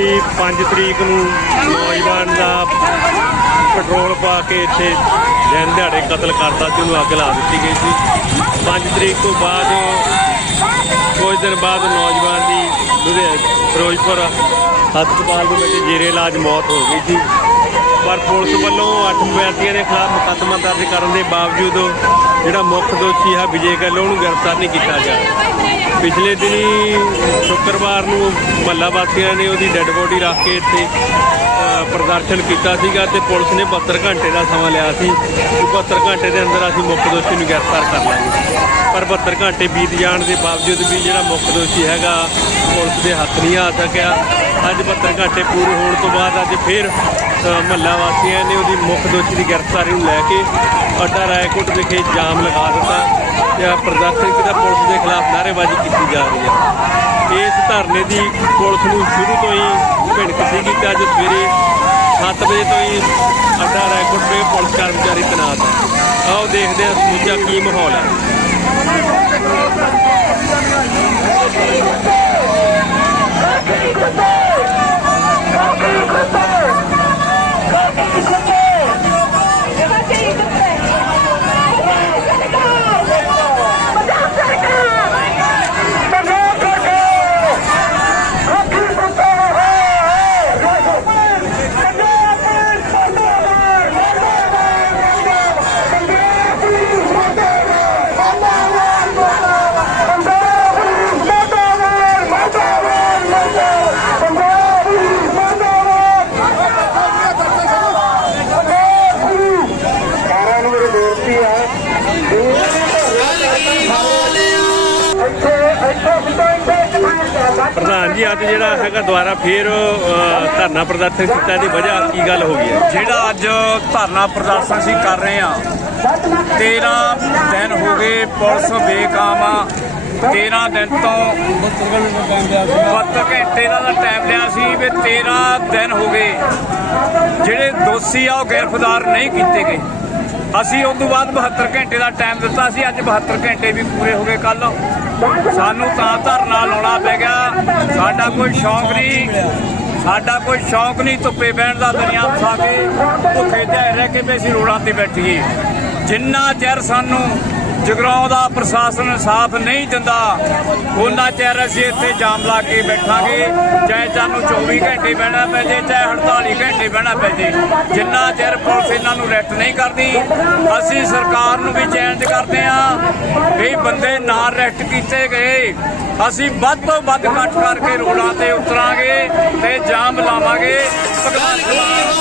ਜਿਹੜੀ 5 ਤਰੀਕ ਨੂੰ ਨੌਜਵਾਨ ਦਾ ਪੈਟਰੋਲ ਪਾ ਕੇ ਇੱਥੇ ਦਿਨ ਦਿਹਾੜੇ ਕਤਲ ਕਰਤਾ ਸੀ ਉਹਨੂੰ ਅੱਗ ਲਾ ਦਿੱਤੀ ਗਈ ਸੀ। 5 ਤਰੀਕ ਤੋਂ ਬਾਅਦ ਕੁਝ ਦਿਨ ਬਾਅਦ ਨੌਜਵਾਨ ਦੀ ਲੁਧਿਆਣਾ, ਫਿਰੋਜ਼ਪੁਰ ਹਸਪਤਾਲ ਦੇ ਵਿੱਚ ਜ਼ੀਰੇ ਇਲਾਜ ਮੌਤ ਹੋ ਗਈ ਸੀ। ਪਰ ਪੁਲਿਸ ਵੱਲੋਂ ਅੱਠ ਵਿਅਕਤੀਆਂ ਦੇ ਖਿਲਾਫ ਮੁਕੱਦਮਾ ਦਰਜ ਕਰਨ ਦੇ ਬਾਵਜੂਦ ਜਿਹੜਾ ਮੁੱਖ ਦੋਸ਼ੀ ਹੈ ਵਿਜੇ ਗੱਲੋਂ ਉਹਨੂੰ ਗ੍ਰਿਫਤਾਰ ਨਹੀਂ ਕੀਤਾ ਗਿਆ। ਪਿਛਲੇ ਦਿਨੀ ਸ਼ੁੱਕਰਵਾਰ ਨੂੰ ਮਹੱਲਾ ਵਾਸੀਆਂ ਨੇ ਉਹਦੀ ਡੈੱਡ ਬੋਡੀ ਰੱਖ ਕੇ ਇੱਥੇ ਪ੍ਰਦਰਸ਼ਨ ਕੀਤਾ ਸੀਗਾ ਤੇ ਪੁਲਿਸ ਨੇ 72 ਘੰਟੇ ਦਾ ਸਮਾਂ ਲਿਆ ਸੀ। ਕਿ 72 ਘੰਟੇ ਦੇ ਅੰਦਰ ਅਸੀਂ ਮੁੱਖ ਦੋਸ਼ੀ ਨੂੰ ਗ੍ਰਿਫਤਾਰ ਕਰ ਲਾਂਗੇ। ਪਰ 72 ਘੰਟੇ ਬੀਤ ਜਾਣ ਦੇ ਬਾਵਜੂਦ ਵੀ ਜਿਹੜਾ ਮੁੱਖ ਦੋਸ਼ੀ ਹੈਗਾ, ਪੁਲਿਸ ਦੇ ਹੱਥ ਨਹੀਂ ਆ ਸਕਿਆ। ਅੱਜ 72 ਘੰਟੇ ਪੂਰੇ ਹੋਣ ਤੋਂ ਬਾਅਦ ਅੱਜ ਫਿਰ ਮਹੱਲਾ ਵਾਸੀਆਂ ਨੇ ਉਹਦੀ ਮੁੱਖ ਦੋਸ਼ੀ ਦੀ ਗ੍ਰਿਫਤਾਰੀ ਨੂੰ ਲੈ ਕੇ ਅੱਡਾ ਰਾਏਕੋਟ ਵਿਖੇ ਜਾਮ ਲਗਾ ਦਿੱਤਾ ਤੇ ਪ੍ਰਦਰਸ਼ਨ ਕੀਤਾ ਪੁਲਿਸ ਦੇ ਖਿਲਾਫ ਨਾਅਰੇਬਾਜ਼ੀ ਕੀਤੀ ਜਾ ਰਹੀ ਹੈ। ਇਸ ਧਰਨੇ ਦੀ ਪੁਲਿਸ ਨੂੰ ਸ਼ੁਰੂ ਤੋਂ ਹੀ ਭਿਣਕ ਸੀਗੀ ਕਿ ਅੱਜ ਸਵੇਰੇ 7 ਵਜੇ ਤੋਂ ਹੀ ਅੱਡਾ ਰਾਏਕੋਟ ਦੇ ਪੁਲਿਸ ਕਰਮਚਾਰੀ ਤੈਨਾਤ ਆ। ਆਓ ਦੇਖਦੇ ਹਾਂ ਸਮੁੱਚਾ ਕੀ ਮਾਹੌਲ ਹੈ। Thank you. ਪ੍ਰਧਾਨ ਜੀ, ਅੱਜ ਜਿਹੜਾ ਹੈਗਾ ਦੁਬਾਰਾ ਫੇਰ ਧਰਨਾ ਪ੍ਰਦਰਸ਼ਨ ਕੀਤਾ ਦੀ ਵਜ੍ਹਾ ਕੀ ਗੱਲ ਹੋ ਗਈ ਹੈ? ਜਿਹੜਾ ਅੱਜ ਧਰਨਾ ਪ੍ਰਦਰਸ਼ਨ ਅਸੀਂ ਕਰ ਰਹੇ ਹਾਂ 13 ਦਿਨ ਹੋ ਗਏ ਪੁਲਿਸ ਬੇਕਾਮ ਆ। 13 ਦਿਨ ਤੋਂ 72 ਘੰਟੇ ਦਾ ਟਾਈਮ ਲਿਆ ਸੀ ਵੀ 13 ਦਿਨ ਹੋ ਗਏ। ਜਿਹੜੇ ਦੋਸ਼ੀ ਆ, ਉਹ ਗ੍ਰਿਫਤਾਰ ਨਹੀਂ ਕੀਤੇ ਗਏ। ਅਸੀਂ ਉਸ ਤੋਂ ਬਾਅਦ 72 ਘੰਟੇ ਦਾ ਟਾਈਮ ਦਿੱਤਾ ਸੀ, ਅੱਜ 72 ਘੰਟੇ ਵੀ ਪੂਰੇ ਹੋ ਗਏ ਕੱਲ ਸਾਨੂੰ ਤਾਂ ਧਰਨਾ ਲਾਉਣਾ ਪੈ ਗਿਆ। ਸਾਡਾ ਕੋਈ ਸ਼ੌਂਕ ਨਹੀਂ। ਸਾਡਾ ਕੋਈ ਸ਼ੌਂਕ ਨਹੀਂ ਧੁੱਪੇ ਬਹਿਣ ਦਾ ਦੁਨੀਆ ਫਸਾ ਕੇ ਭੁੱਖੇ ਤੇ ਰਹਿ ਕੇ ਵੀ ਅਸੀਂ ਰੋਡਾਂ ਤੇ ਬੈਠੀਏ। ਜਿੰਨਾ ਚਿਰ ਸਾਨੂੰ ਜਗਰਾਉਂ ਦਾ ਪ੍ਰਸ਼ਾਸਨ ਇਨਸਾਫ ਨਹੀਂ ਦਿੰਦਾ ਉਹਨਾਂ ਚਿਰ ਅਸੀਂ ਇੱਥੇ ਜਾਮ ਲਾ ਕੇ ਬੈਠਾਂਗੇ। ਚਾਹੇ ਸਾਨੂੰ 24 ਘੰਟੇ ਬਹਿਣਾ ਪੈ ਜੇ, ਚਾਹੇ 48 ਘੰਟੇ ਬਹਿਣਾ ਪੈ ਜੇ। ਜਿੰਨਾ ਚਿਰ ਪੁਲਿਸ ਇਹਨਾਂ ਨੂੰ ਰੈਸਟ ਨਹੀਂ ਕਰਦੀ, ਅਸੀਂ ਸਰਕਾਰ ਨੂੰ ਵੀ ਚੈਲੰਜ ਕਰਦੇ ਹਾਂ ਵੀ ਬੰਦੇ ਨਾਲ ਰੈਸਟ ਕੀਤੇ ਗਏ। ਅਸੀਂ ਵੱਧ ਤੋਂ ਵੱਧ ਇਕੱਠ ਕਰਕੇ ਰੋਡਾਂ ਤੇ ਉਤਰਾਂਗੇ ਤੇ ਜਾਮ ਲਾਵਾਂਗੇ। ਭਗਵੰਤ